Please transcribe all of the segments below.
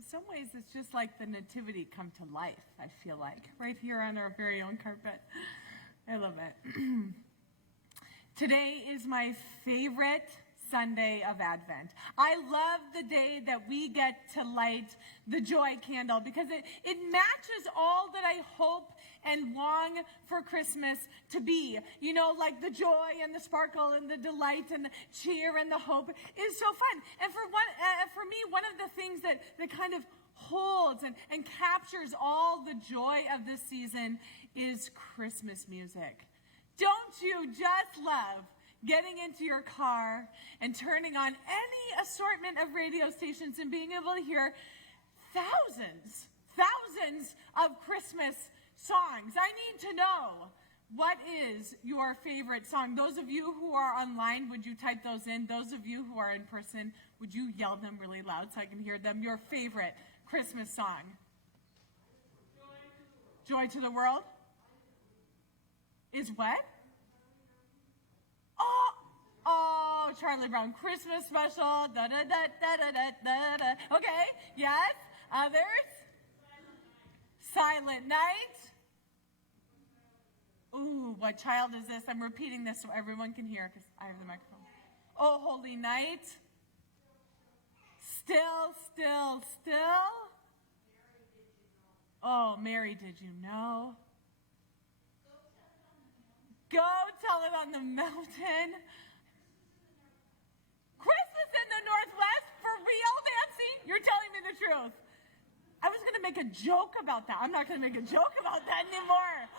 In some ways, it's just like the nativity come to life, I feel like, right here on our very own carpet. I love it. Today is my favorite Sunday of Advent. I love the day that we get to light the joy candle because it matches all that I hope and long for Christmas to be. You know, like the joy and the sparkle and the delight and the cheer and the hope is so fun. And for me, one of the things that kind of holds and captures all the joy of this season is Christmas music. Don't you just love getting into your car and turning on any assortment of radio stations and being able to hear thousands of Christmas songs? I need to know, what is your favorite song? Those of you who are online, would you type those in? Those of you who are in person, would you yell them really loud so I can hear them? Your favorite Christmas song? Joy to the World? Is what? Oh, Charlie Brown Christmas special. Da da da da da da da. Okay, yes. Others? Silent Night. Ooh, what child is this? I'm repeating this so everyone can hear because I have the microphone. Oh, Holy Night. Still, still, still. Oh, Mary, did you know? Go tell it on the mountain. Christmas in the Northwest? For real, Nancy? You're telling me the truth. I was going to make a joke about that. I'm not going to make a joke about that anymore.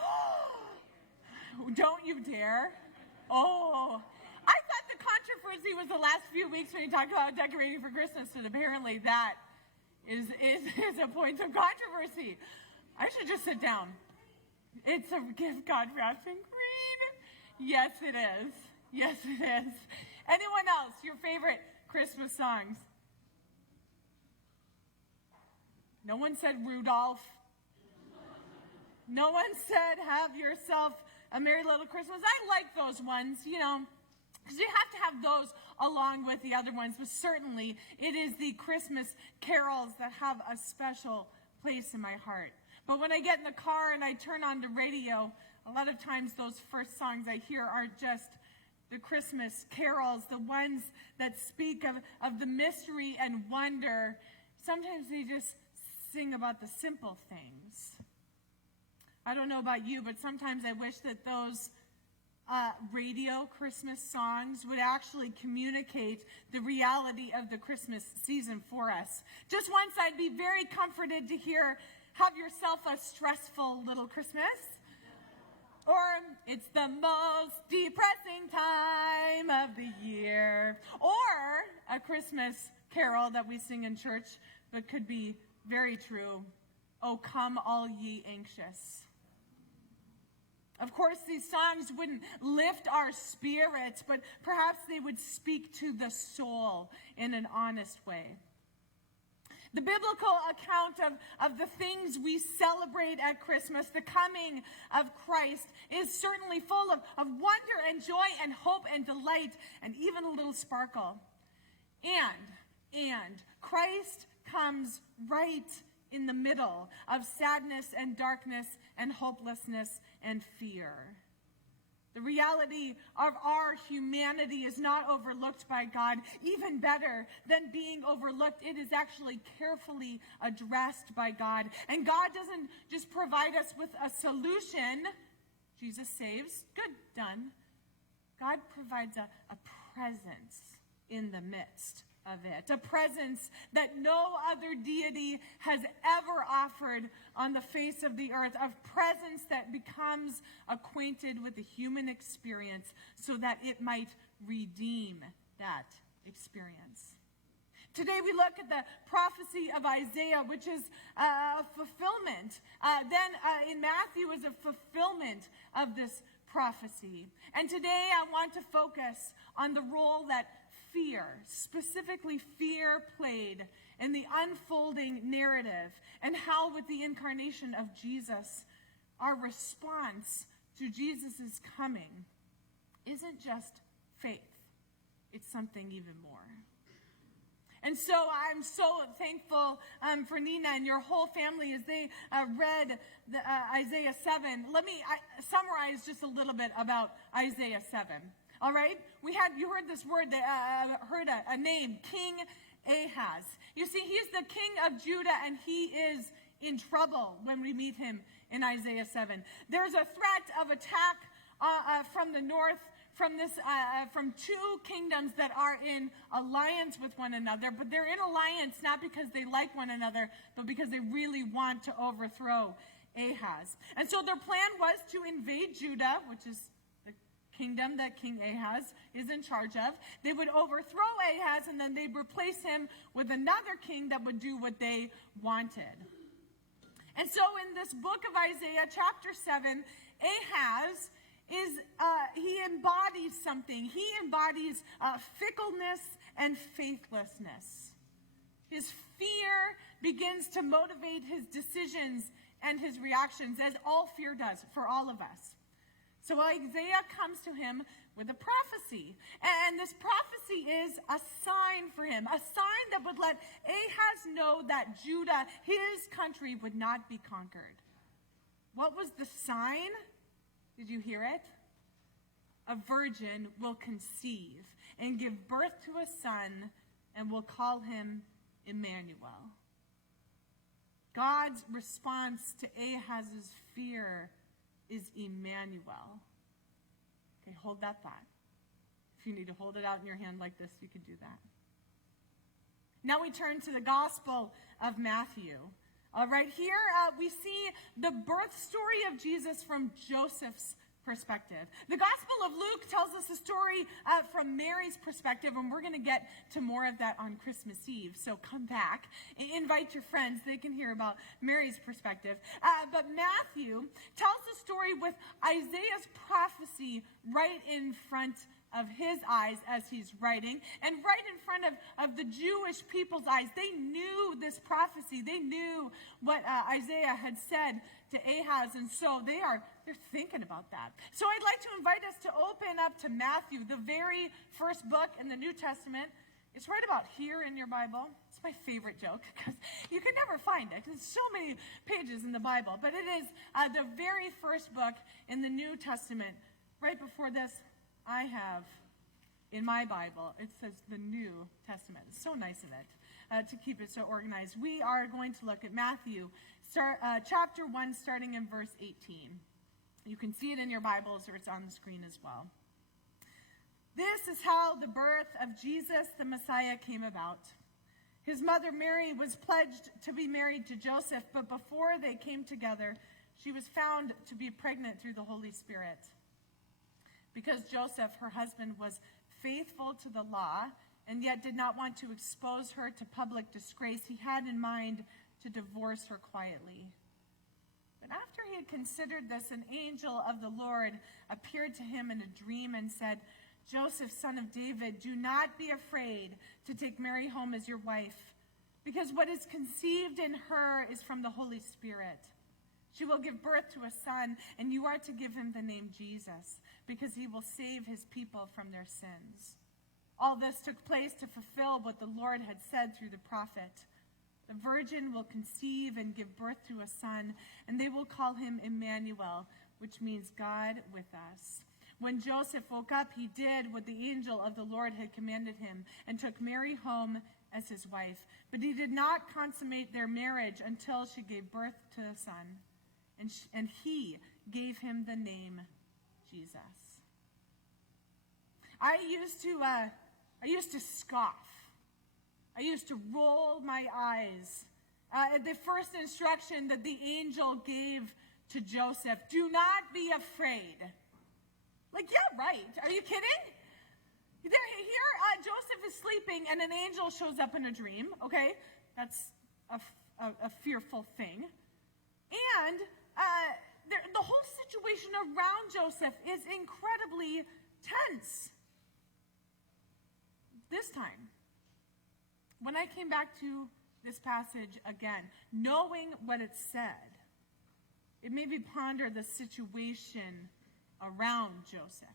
Don't you dare. Oh, I thought the controversy was the last few weeks when you talked about decorating for Christmas, and apparently that is a point of controversy. I should just sit down. It's a gift God wrapped in green. Yes, it is. Yes, it is. Anyone else, your favorite Christmas songs? No one said Rudolph. No one said Have Yourself a Merry Little Christmas. I like those ones, you know, because you have to have those along with the other ones. But certainly, it is the Christmas carols that have a special place in my heart. But when I get in the car and I turn on the radio, a lot of times those first songs I hear are just the Christmas carols, the ones that speak of the mystery and wonder. Sometimes they just sing about the simple things. I don't know about you, but sometimes I wish that those radio Christmas songs would actually communicate the reality of the Christmas season for us. Just once I'd be very comforted to hear, Have Yourself a Stressful Little Christmas. Or, It's the Most Depressing Time of the Year. Or a Christmas carol that we sing in church, but could be very true. Oh, come all ye anxious. Of course, these songs wouldn't lift our spirits, but perhaps they would speak to the soul in an honest way. The biblical account of the things we celebrate at Christmas, the coming of Christ, is certainly full of wonder and joy and hope and delight and even a little sparkle. And Christ comes right in the middle of sadness and darkness and hopelessness and fear. The reality of our humanity is not overlooked by God. Even better than being overlooked, it is actually carefully addressed by God. And God doesn't just provide us with a solution. Jesus saves. Good, done. God provides a presence in the midst of it. A presence that no other deity has ever offered on the face of the earth. A presence that becomes acquainted with the human experience so that it might redeem that experience. Today we look at the prophecy of Isaiah, which is a fulfillment. Then in Matthew is a fulfillment of this prophecy. And today I want to focus on the role that fear, specifically fear, played in the unfolding narrative, and how with the incarnation of Jesus, our response to Jesus' coming isn't just faith, it's something even more. And so I'm so thankful for Nina and your whole family as they read Isaiah 7. Let me summarize just a little bit about Isaiah 7. All right? You heard this word, heard a name, King Ahaz. You see, he's the king of Judah, and he is in trouble when we meet him in Isaiah 7. There's a threat of attack from the north, from two kingdoms that are in alliance with one another, but they're in alliance not because they like one another, but because they really want to overthrow Ahaz. And so their plan was to invade Judah, which is the kingdom that King Ahaz is in charge of. They would overthrow Ahaz, and then they'd replace him with another king that would do what they wanted. And so in this book of Isaiah, chapter 7, Ahaz he embodies something. He embodies fickleness and faithlessness. His fear begins to motivate his decisions and his reactions, as all fear does for all of us. So Isaiah comes to him with a prophecy. And this prophecy is a sign for him, a sign that would let Ahaz know that Judah, his country, would not be conquered. What was the sign? Did you hear it? A virgin will conceive and give birth to a son, and will call him Emmanuel. God's response to Ahaz's fear is Emmanuel. Okay, hold that thought. If you need to hold it out in your hand like this, you can do that. Now we turn to the Gospel of Matthew. Right here, we see the birth story of Jesus from Joseph's perspective. The Gospel of Luke tells us a story from Mary's perspective, and we're going to get to more of that on Christmas Eve. So come back, invite your friends. They can hear about Mary's perspective. But Matthew tells the story with Isaiah's prophecy right in front of his eyes as he's writing, and right in front of the Jewish people's eyes. They knew this prophecy. They knew what Isaiah had said to Ahaz, and so they're thinking about that. So I'd like to invite us to open up to Matthew, the very first book in the New Testament. It's right about here in your Bible. It's my favorite joke because you can never find it. There's so many pages in the Bible, but it is the very first book in the New Testament. Right before this, I have, in my Bible, it says the New Testament. It's so nice of it to keep it so organized. We are going to look at Matthew, chapter 1, starting in verse 18. You can see it in your Bibles, or it's on the screen as well. This is how the birth of Jesus, the Messiah, came about. His mother Mary was pledged to be married to Joseph, but before they came together, she was found to be pregnant through the Holy Spirit. Because Joseph, her husband, was faithful to the law and yet did not want to expose her to public disgrace, he had in mind to divorce her quietly. But after he had considered this, an angel of the Lord appeared to him in a dream and said, "Joseph, son of David, do not be afraid to take Mary home as your wife, because what is conceived in her is from the Holy Spirit. She will give birth to a son, and you are to give him the name Jesus, because he will save his people from their sins." All this took place to fulfill what the Lord had said through the prophet. "The virgin will conceive and give birth to a son, and they will call him Emmanuel," which means God with us. When Joseph woke up, he did what the angel of the Lord had commanded him and took Mary home as his wife. But he did not consummate their marriage until she gave birth to a son. And he gave him the name Jesus. I used to scoff. I used to roll my eyes at the first instruction that the angel gave to Joseph. Do not be afraid. Like, yeah, right. Are you kidding? Here, Joseph is sleeping, and an angel shows up in a dream. Okay, that's a fearful thing. And the whole situation around Joseph is incredibly tense. This time, when I came back to this passage again, knowing what it said, it made me ponder the situation around Joseph.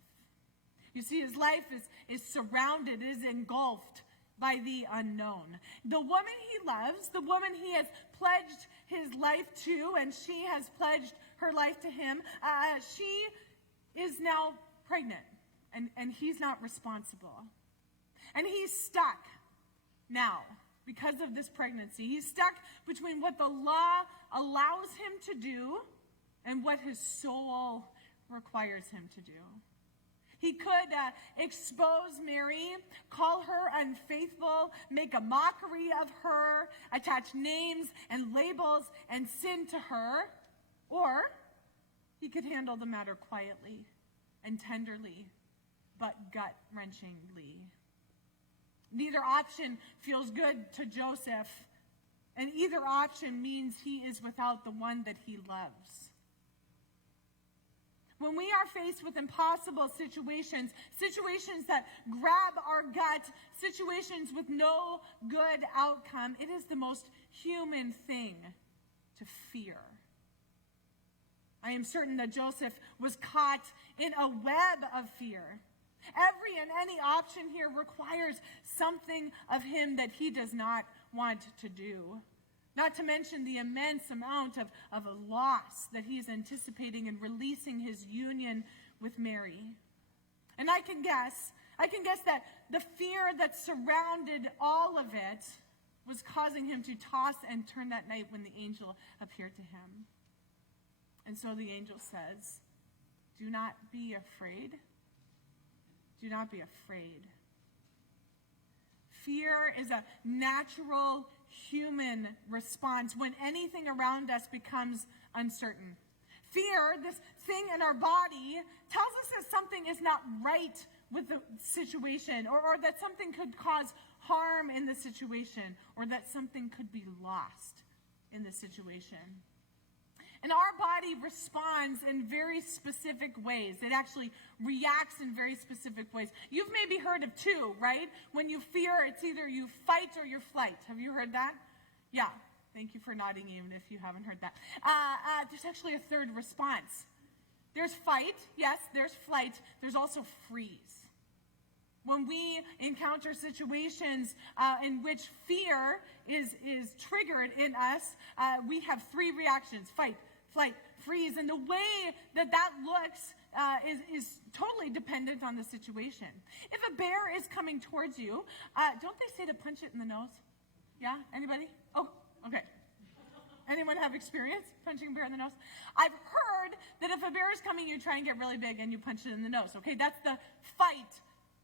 You see, his life is surrounded, is engulfed by the unknown. The woman he loves, the woman he has pledged his life to, and she has pledged her life to him, she is now pregnant, and he's not responsible. And he's stuck now because of this pregnancy. He's stuck between what the law allows him to do and what his soul requires him to do. He could expose Mary, call her unfaithful, make a mockery of her, attach names and labels and sin to her, or he could handle the matter quietly and tenderly, but gut-wrenchingly. Neither option feels good to Joseph, and either option means he is without the one that he loves. When we are faced with impossible situations, situations that grab our gut, situations with no good outcome, it is the most human thing to fear. I am certain that Joseph was caught in a web of fear. Every and any option here requires something of him that he does not want to do. Not to mention the immense amount of a loss that he's anticipating in releasing his union with Mary. And I can guess that the fear that surrounded all of it was causing him to toss and turn that night when the angel appeared to him. And so the angel says, "Do not be afraid. Do not be afraid." Fear is a natural human response when anything around us becomes uncertain. Fear, this thing in our body, tells us that something is not right with the situation, or that something could cause harm in the situation, or that something could be lost in the situation. And our body responds in very specific ways. It actually reacts in very specific ways. You've maybe heard of two, right? When you fear, it's either you fight or you flight. Have you heard that? Yeah. Thank you for nodding, even if you haven't heard that. There's actually a third response. There's fight. Yes, there's flight. There's also freeze. When we encounter situations in which fear is triggered in us, we have three reactions: fight, flight, freeze. And the way that looks is totally dependent on the situation. If a bear is coming towards you, don't they say to punch it in the nose? Yeah? Anybody? Oh, okay. Anyone have experience punching a bear in the nose? I've heard that if a bear is coming, you try and get really big and you punch it in the nose. Okay, that's the fight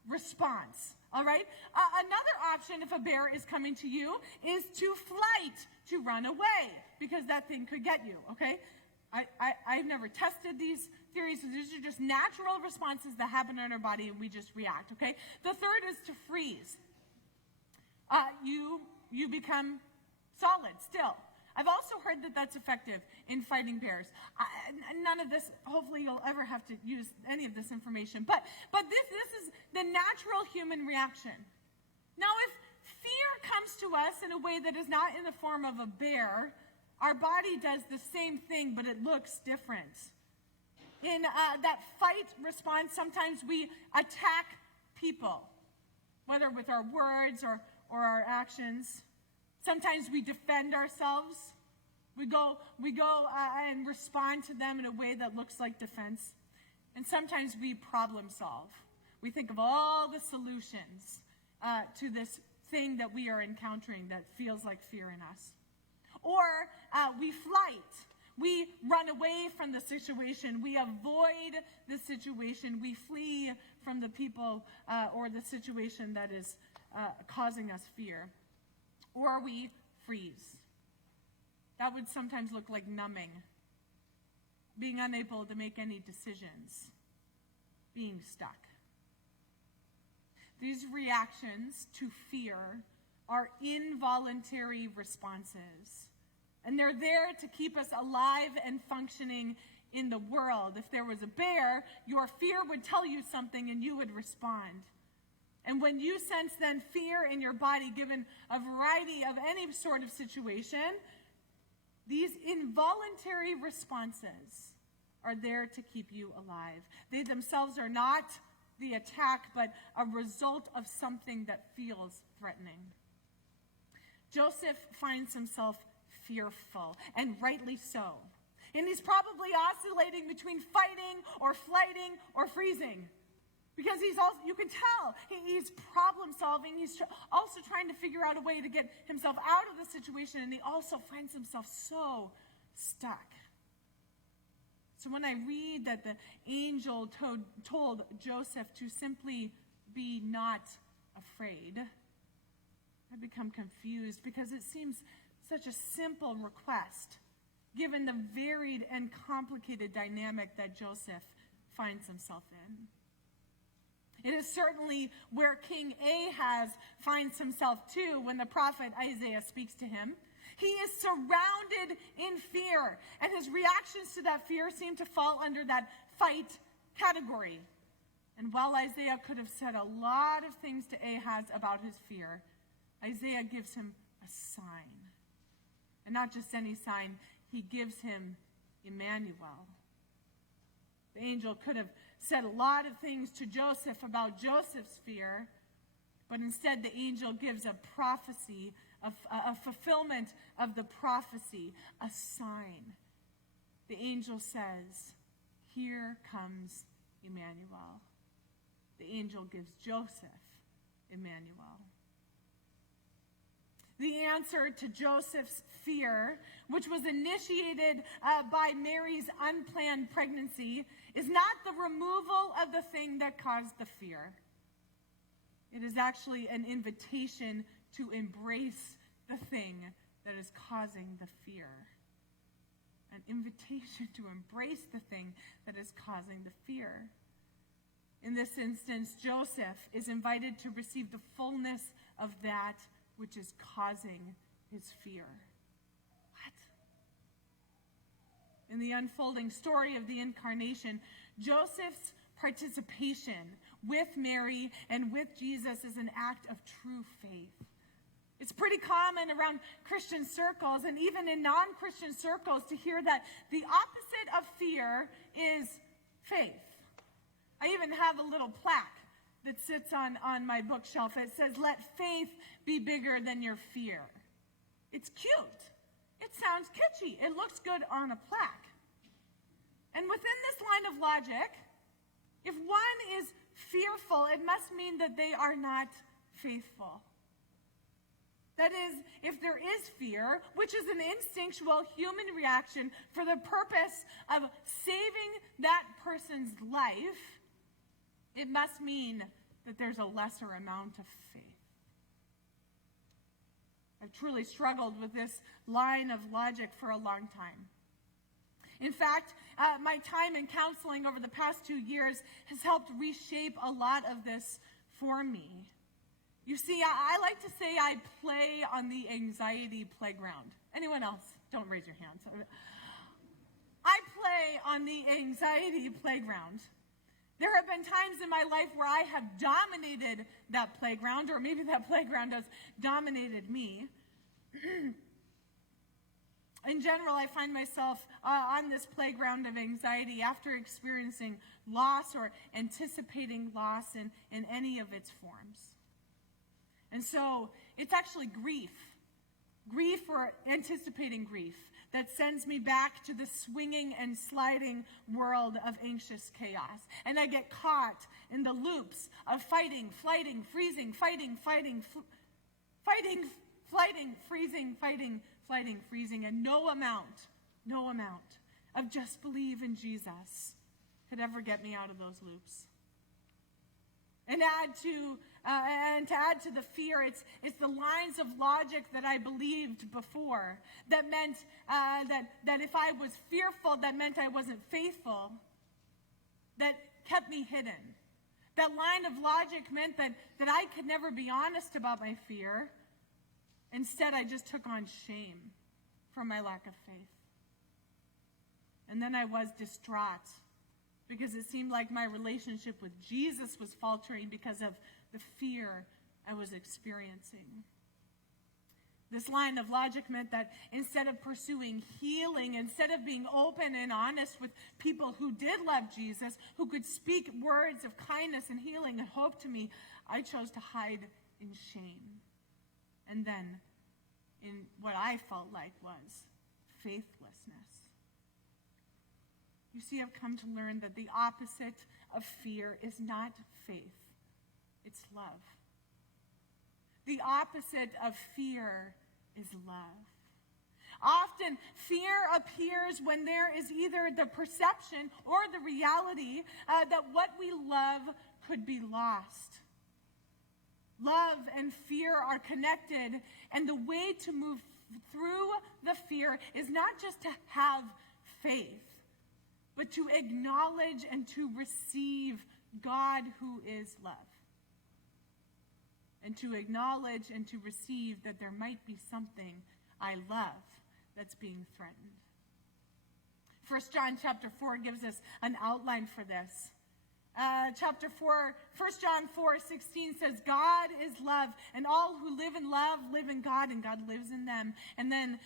response. All right? Another option, if a bear is coming to you, is to flight, to run away, because that thing could get you. Okay? I've never tested these theories, so these are just natural responses that happen in our body, and we just react. Okay? The third is to freeze. You become solid still. I've also heard that that's effective in fighting bears. None of this, hopefully you'll ever have to use any of this information. But this is the natural human reaction. Now, if fear comes to us in a way that is not in the form of a bear, our body does the same thing, but it looks different. In that fight response, sometimes we attack people, whether with our words or our actions. Sometimes we defend ourselves. We go and respond to them in a way that looks like defense. And sometimes we problem solve. We think of all the solutions to this thing that we are encountering that feels like fear in us. Or we flight. We run away from the situation. We avoid the situation. We flee from the people or the situation that is causing us fear. Or we freeze. That would sometimes look like numbing, being unable to make any decisions, being stuck. These reactions to fear are involuntary responses, and they're there to keep us alive and functioning in the world. If there was a bear, your fear would tell you something and you would respond. And when you sense then fear in your body, given a variety of any sort of situation, these involuntary responses are there to keep you alive. They themselves are not the attack, but a result of something that feels threatening. Joseph finds himself fearful, and rightly so. And he's probably oscillating between fighting or flighting or freezing. Because you can tell, he's problem solving. He's also trying to figure out a way to get himself out of the situation, and he also finds himself so stuck. So when I read that the angel told Joseph to simply be not afraid, I become confused because it seems such a simple request, given the varied and complicated dynamic that Joseph finds himself in. It is certainly where King Ahaz finds himself too when the prophet Isaiah speaks to him. He is surrounded in fear, and his reactions to that fear seem to fall under that fight category. And while Isaiah could have said a lot of things to Ahaz about his fear, Isaiah gives him a sign. And not just any sign, he gives him Emmanuel. The angel could have said a lot of things to Joseph about Joseph's fear, but instead the angel gives a prophecy, a fulfillment of the prophecy, a sign. The angel says, "Here comes Emmanuel." The angel gives Joseph Emmanuel. The answer to Joseph's fear, which was initiated by Mary's unplanned pregnancy, is not the removal of the thing that caused the fear. It is actually an invitation to embrace the thing that is causing the fear. An invitation to embrace the thing that is causing the fear. In this instance, Joseph is invited to receive the fullness of that which is causing his fear. What? In the unfolding story of the incarnation, Joseph's participation with Mary and with Jesus is an act of true faith. It's pretty common around Christian circles and even in non-Christian circles to hear that the opposite of fear is faith. I even have a little plaque that sits on my bookshelf. It says, "Let faith be bigger than your fear." It's cute. It sounds kitschy. It looks good on a plaque. And within this line of logic, if one is fearful, it must mean that they are not faithful. That is, if there is fear, which is an instinctual human reaction for the purpose of saving that person's life, it must mean that there's a lesser amount of faith. I've truly struggled with this line of logic for a long time. In fact, my time in counseling over the past 2 years has helped reshape a lot of this for me. You see, I like to say I play on the anxiety playground. Anyone else? Don't raise your hands. I play on the anxiety playground. There have been times in my life where I have dominated that playground, or maybe that playground has dominated me. In general, I find myself on this playground of anxiety after experiencing loss or anticipating loss in any of its forms. And so it's actually grief or anticipating grief, that sends me back to the swinging and sliding world of anxious chaos. And I get caught in the loops of fighting, flighting, freezing, fighting, flighting, freezing, fighting, flighting, freezing. And no amount of just believe in Jesus could ever get me out of those loops. And to add to the fear, it's the lines of logic that I believed before that meant that if I was fearful, that meant I wasn't faithful, that kept me hidden. That line of logic meant that I could never be honest about my fear. Instead, I just took on shame for my lack of faith. And then I was distraught, because it seemed like my relationship with Jesus was faltering because of the fear I was experiencing. This line of logic meant that instead of pursuing healing, instead of being open and honest with people who did love Jesus, who could speak words of kindness and healing and hope to me, I chose to hide in shame. And then in what I felt like was faithlessness. You see, I've come to learn that the opposite of fear is not faith, it's love. The opposite of fear is love. Often, fear appears when there is either the perception or the reality that what we love could be lost. Love and fear are connected, and the way to move through the fear is not just to have faith, but to acknowledge and to receive God who is love. And to acknowledge and to receive that there might be something I love that's being threatened. 1 John chapter 4 gives us an outline for this. Chapter 4, 1 John 4:16 says, God is love, and all who live in love live in God, and God lives in them. And then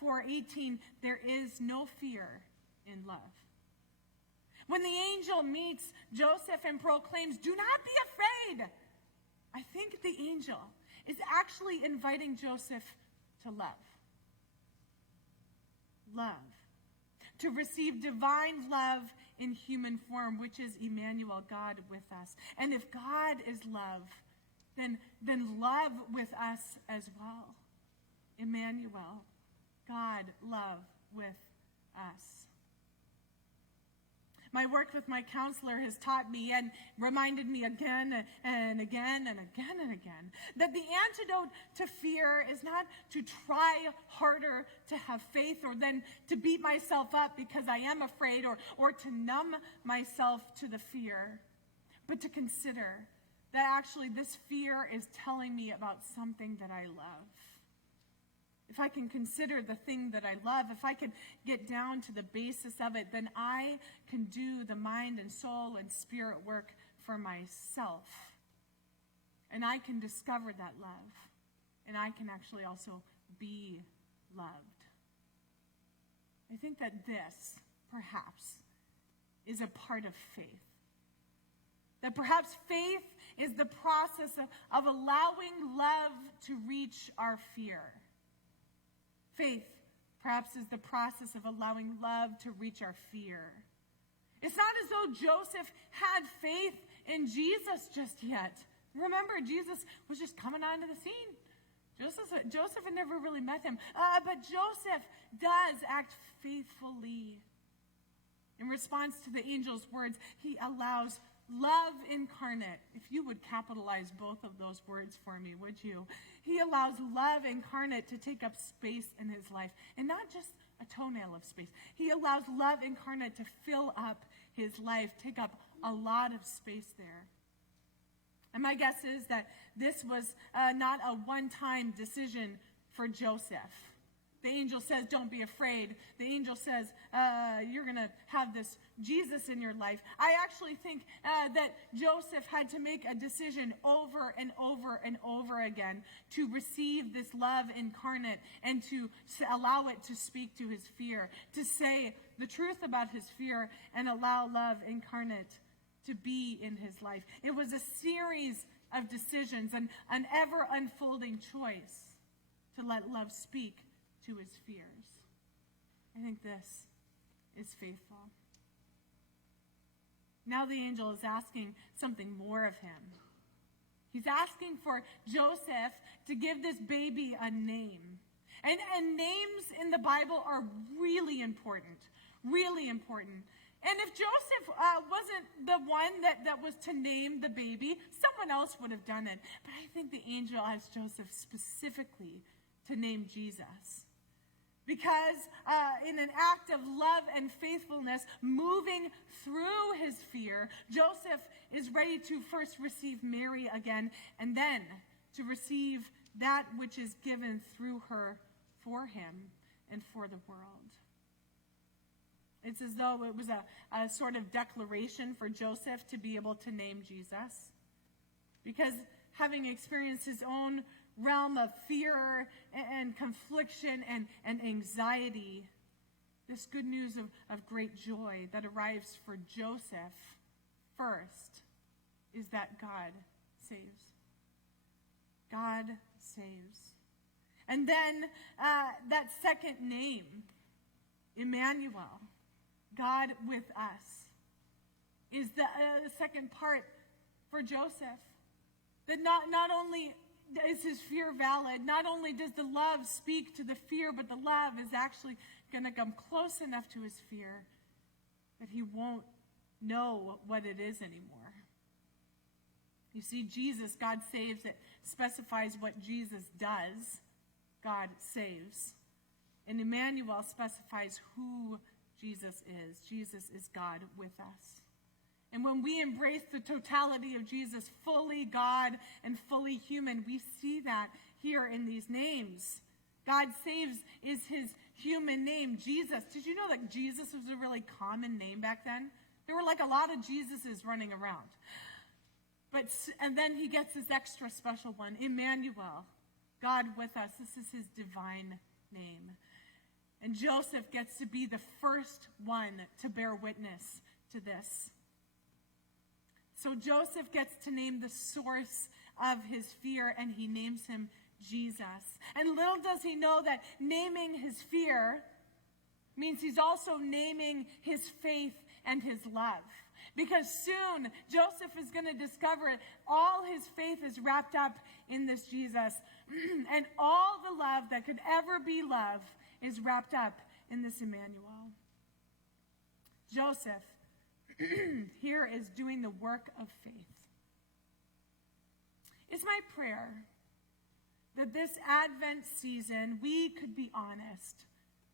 4:18, there is no fear in love. When the angel meets Joseph and proclaims, do not be afraid, I think the angel is actually inviting Joseph to love. Love. To receive divine love in human form, which is Emmanuel, God with us. And if God is love, then love with us as well. Emmanuel, God, love with us. My work with my counselor has taught me and reminded me again and again and again and again that the antidote to fear is not to try harder to have faith or then to beat myself up because I am afraid or to numb myself to the fear, but to consider that actually this fear is telling me about something that I love. If I can consider the thing that I love, if I can get down to the basis of it, then I can do the mind and soul and spirit work for myself. And I can discover that love. And I can actually also be loved. I think that this, perhaps, is a part of faith. That perhaps faith is the process of allowing love to reach our fear. Faith, perhaps, is the process of allowing love to reach our fear. It's not as though Joseph had faith in Jesus just yet. Remember, Jesus was just coming onto the scene. Joseph had never really met him. But Joseph does act faithfully. In response to the angel's words, he allows love incarnate. If you would capitalize both of those words for me, would you? He allows love incarnate to take up space in his life, and not just a toenail of space. He allows love incarnate to fill up his life, take up a lot of space there. And my guess is that this was not a one-time decision for Joseph. The angel says, don't be afraid. The angel says, you're going to have this Jesus in your life. I actually think that Joseph had to make a decision over and over and over again to receive this love incarnate and to allow it to speak to his fear, to say the truth about his fear and allow love incarnate to be in his life. It was a series of decisions, an ever-unfolding choice to let love speak to his fears. I think this is faithful. Now the angel is asking something more of him. He's asking for Joseph to give this baby a name. And names in the Bible are really important. Really important. And if Joseph wasn't the one that was to name the baby, someone else would have done it. But I think the angel asked Joseph specifically to name Jesus. Because in an act of love and faithfulness, moving through his fear, Joseph is ready to first receive Mary again, and then to receive that which is given through her for him and for the world. It's as though it was a sort of declaration for Joseph to be able to name Jesus. Because having experienced his own realm of fear and confliction and anxiety, this good news of great joy that arrives for Joseph first is that God saves. God saves. And then that second name, Emmanuel, God with us, is the second part for Joseph. That not only is his fear valid, not only does the love speak to the fear, but the love is actually going to come close enough to his fear that he won't know what it is anymore. You see, Jesus, God saves, it specifies what Jesus does. God saves. And Emmanuel specifies who Jesus is. Jesus is God with us. And when we embrace the totality of Jesus, fully God and fully human, we see that here in these names. God saves is his human name, Jesus. Did you know that Jesus was a really common name back then? There were like a lot of Jesuses running around. And then he gets this extra special one, Emmanuel, God with us. This is his divine name. And Joseph gets to be the first one to bear witness to this. So Joseph gets to name the source of his fear, and he names him Jesus. And little does he know that naming his fear means he's also naming his faith and his love. Because soon Joseph is going to discover all his faith is wrapped up in this Jesus. And all the love that could ever be love is wrapped up in this Emmanuel. Joseph here is doing the work of faith. It's my prayer that this Advent season we could be honest,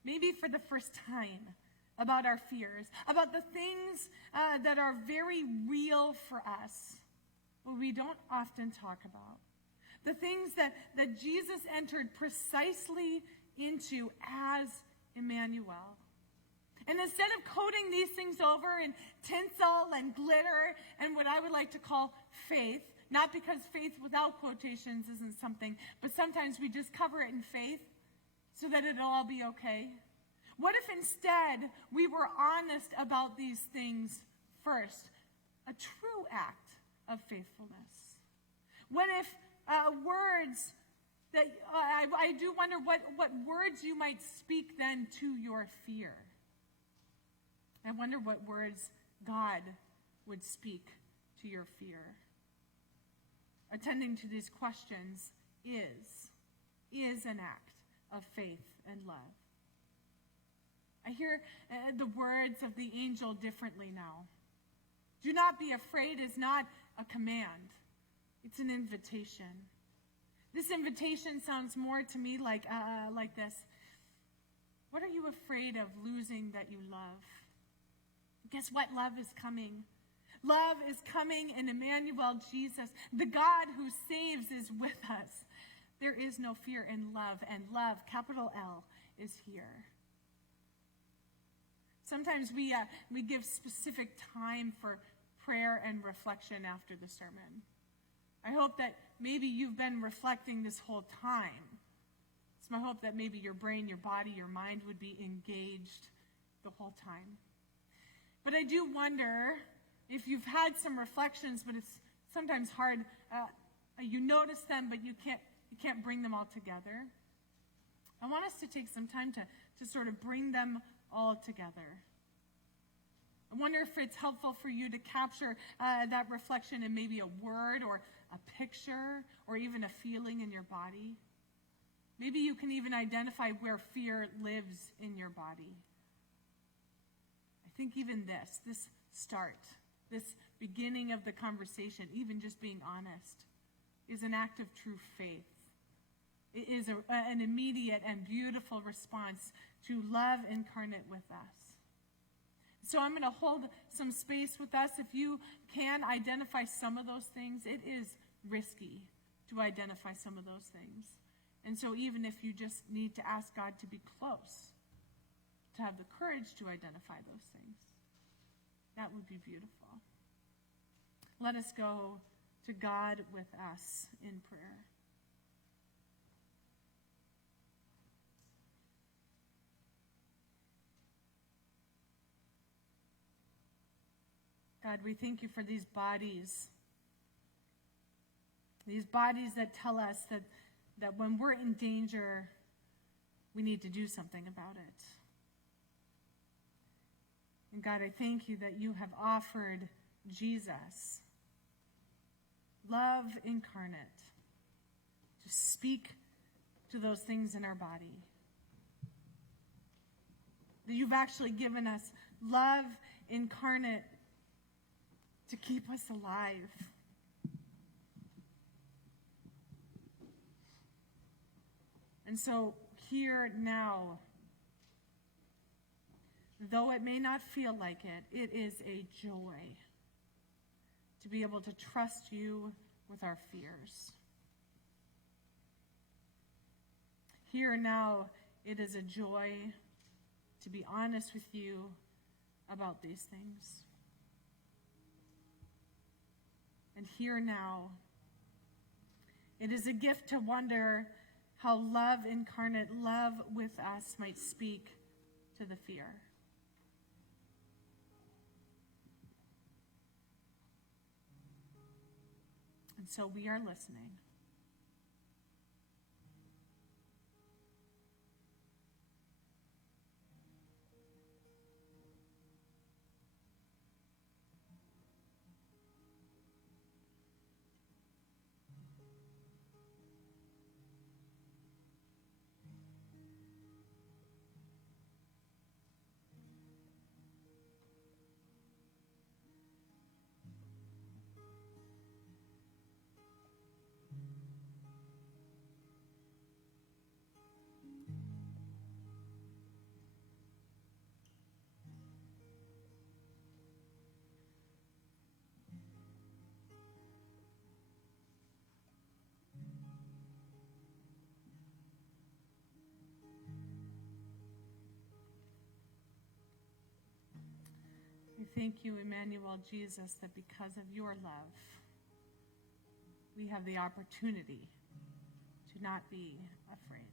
maybe for the first time, about our fears, about the things that are very real for us, but we don't often talk about. The things that Jesus entered precisely into as Emmanuel. And instead of coating these things over in tinsel and glitter and what I would like to call faith, not because faith without quotations isn't something, but sometimes we just cover it in faith so that it'll all be okay. What if instead we were honest about these things first? A true act of faithfulness. What if words that, I do wonder what words you might speak then to your fear. I wonder what words God would speak to your fear. Attending to these questions is an act of faith and love. I hear the words of the angel differently now. Do not be afraid is not a command. It's an invitation. This invitation sounds more to me like this. What are you afraid of losing that you love? Guess what? Love is coming. Love is coming in Emmanuel, Jesus. The God who saves is with us. There is no fear in love, and love, capital L, is here. Sometimes we give specific time for prayer and reflection after the sermon. I hope that maybe you've been reflecting this whole time. It's my hope that maybe your brain, your body, your mind would be engaged the whole time. But I do wonder if you've had some reflections, but it's sometimes hard. You notice them, but you can't bring them all together. I want us to take some time to sort of bring them all together. I wonder if it's helpful for you to capture that reflection in maybe a word or a picture or even a feeling in your body. Maybe you can even identify where fear lives in your body. I think even this start, this beginning of the conversation, even just being honest, is an act of true faith. It is an immediate and beautiful response to love incarnate with us. So I'm going to hold some space with us. If you can identify some of those things, it is risky to identify some of those things. And so even if you just need to ask God to be close, to have the courage to identify those things, that would be beautiful. Let us go to God with us in prayer. God, we thank you for these bodies that tell us that when we're in danger, we need to do something about it. And God, I thank you that you have offered Jesus, love incarnate, to speak to those things in our body. That you've actually given us love incarnate to keep us alive. And so here now, though it may not feel like it, it is a joy to be able to trust you with our fears. Here now, it is a joy to be honest with you about these things. And here now, it is a gift to wonder how love incarnate, love with us, might speak to the fear. And so we are listening. We thank you, Emmanuel, Jesus, that because of your love, we have the opportunity to not be afraid.